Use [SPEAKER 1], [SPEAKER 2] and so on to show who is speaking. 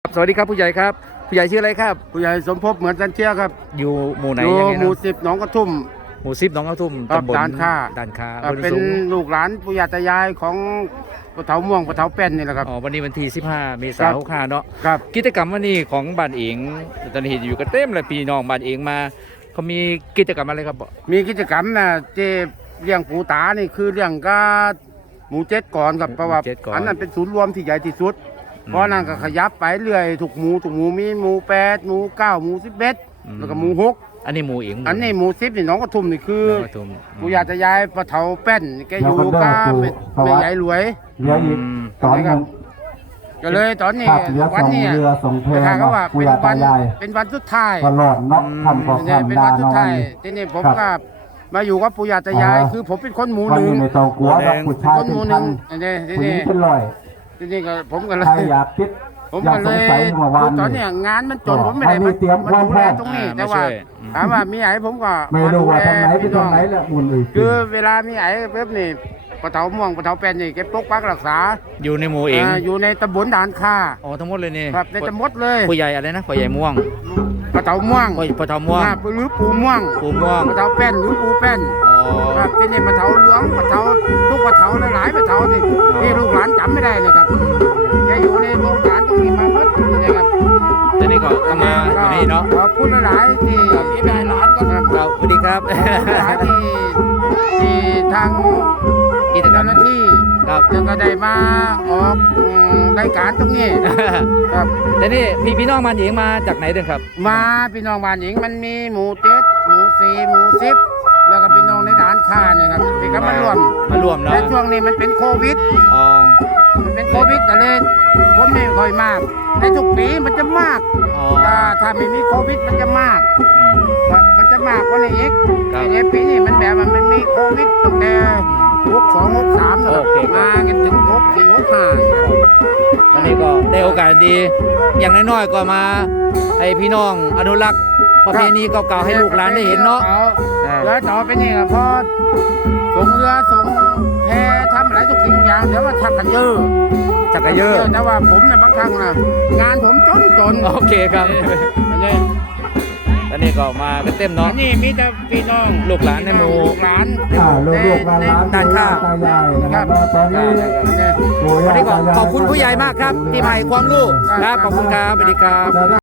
[SPEAKER 1] สวัสดีครับผู้ใหญ่ครับผู้ใหญ่ชื่ออะไรครับ
[SPEAKER 2] ผู้ใหญ่สมภพเหมือนจันเชียครับ
[SPEAKER 1] อยู่หมู่ไหน
[SPEAKER 2] อยู่
[SPEAKER 1] ยังไงนะ
[SPEAKER 2] หมู่10หนองกระทุ่ม
[SPEAKER 1] หมู่10หนองกระทุ่มตำบล
[SPEAKER 2] ด่านค่าเป็นลูกหลานปู่ย่าตายายของปะเถาม่วงปะเถาแป้นนี่แหละครับ
[SPEAKER 1] อ๋อวันนี้วันที่15 เมษายน65เนาะ
[SPEAKER 2] ครับ
[SPEAKER 1] กิจกรรมวันนี้ของบ้านเองตอนนี้อยู่กันเต็มเลยพี่น้องบ้านเองมาเขามีกิจกรรมอะไรครับ
[SPEAKER 2] มีกิจกรรมนะเจเลี้ยงปูตานี่คือเลี้ยงก็หมู7ก่อนครับเพราะว่าอันนั้นเป็นศูนย์รวมที่ใหญ่ที่สุดเพราะนั่นก็ขยับไปเรื่อยถูกหมูมีหมู8หมู9หมู11แล้วก็หมู6
[SPEAKER 1] อันนี้หมูเอง
[SPEAKER 2] อันนี้หมู10นี่น้องกระทุ่มนี่คือปู่ย่าตายายปะเถาแป้นแกอยู่ก็เป็นใหญ่รวย
[SPEAKER 3] เรืออีกตอนนึง
[SPEAKER 2] ก็เลยตอนนี้วันนี้ข้าก็ว่าเป็นวันสุดท้าย
[SPEAKER 3] ตลอดเนาะทำก่อทำ
[SPEAKER 2] เป็นวันสุดท้ายทีนี้ผมก็มาอยู่กับปู่ย่าตายายคือผมเป็นคนหมู่หนึ่ง
[SPEAKER 3] ในตอกลัวกับผู้ชาย
[SPEAKER 2] คนหมู่หนึ่งทีนี้
[SPEAKER 3] เป็นรอย
[SPEAKER 2] ทีนี้ก็ผมก็เลย
[SPEAKER 3] อยากคิด
[SPEAKER 2] ผมก็เลยตอนนี้งานมันจนผมไม่ได้มาดูแลตรงนี้แต่ว่าถามว่ามีไอ้ผมก็
[SPEAKER 3] ไม่รู้ว่าทางไหนเป็นทางไหนแหละมุ่นอีก
[SPEAKER 2] คือเวลามีไอ้เว็บนี่ปะเถาม่วงปะเถาแป้นนี่เก็บปกปักรักษา
[SPEAKER 1] อยู่ในหมู่เอง
[SPEAKER 2] อยู่ในตำบลด่านค่า
[SPEAKER 1] อ๋อทั้งหมดเลยนี่
[SPEAKER 2] ครับในตำบลเลย
[SPEAKER 1] ผู้ใหญ่อะไรนะผู้ใหญ่ม่วง
[SPEAKER 2] ปะเถาม่วง
[SPEAKER 1] ปะเถาม่วง
[SPEAKER 2] หรือปูม่วงปะเถาแป้นหรือปูแป้นครับเป็นปะเถาเหลืองปะเถาทุกปะเถาหลายปะเถานี่ลูกหลานจำไม่ได้เลยครับแกอยู่ในวงการตรงนี้มาหมดนี่ครับ
[SPEAKER 1] ทีนี้ก็มาอยู่นี่เนาะ
[SPEAKER 2] ขอบคุณหลายที่มีได้หลานก็ครับ
[SPEAKER 1] สวัสดีครับ
[SPEAKER 2] หลายที่ทาง
[SPEAKER 1] กิจกรรม
[SPEAKER 2] หน้าที่
[SPEAKER 1] ครับ
[SPEAKER 2] แล้วก็ได้มาออกรายการตรงนี้ครับ
[SPEAKER 1] แต่นี่พี่น้องบ้านเองมาจากไหนเด้อครับ
[SPEAKER 2] มาพี่น้องบ้านเองมันมีหมู่7หมู่4หมู่10แล้วก็พี่น้องในด่านค่าเนี่ยครับพี่ก็มารวม
[SPEAKER 1] เนาะ
[SPEAKER 2] แต่ช่วงนี้มันเป็นโควิดมันเป็นโควิดก็เลยคนไม่ค่อยมากในทุกปีมันจะมากถ้าไม่มีโควิดมันจะมากมันจะมากกว่านี้อีกในปีนี้มันแบบมันมีโควิดตั้งแต่62 63แล้วมากันถึง64 65
[SPEAKER 1] ตอนนี้ก็ได้โอกาสดีอย่างน้อยๆก็มาให้พี่น้องอนุรักษ์ประเพณีเก่าๆให้ลูกหลานได้เห็นเนาะ
[SPEAKER 2] แล้วต่อไปนี่ก็พอส่งเรือส่งแพทำอะไรทุกสิ่งอย่างเดี๋ยวมาชักกันเยอะแต่ว่าผมเนี่ยบางครั้งนะงานผมจน
[SPEAKER 1] โอเคครับตอนนี้ก็มากันเต็มเนาะ
[SPEAKER 2] นี่มีแต่พี่น้อง
[SPEAKER 1] ลูกหลานในหมู่
[SPEAKER 3] ลูกหลาน
[SPEAKER 1] ด่านค่า
[SPEAKER 3] ครับตอนนี้
[SPEAKER 1] วันนี้ก็ขอบคุณผู้ใหญ่มากครับที่มาให้ความรู้ครับขอบคุณครับสวัสดีครับ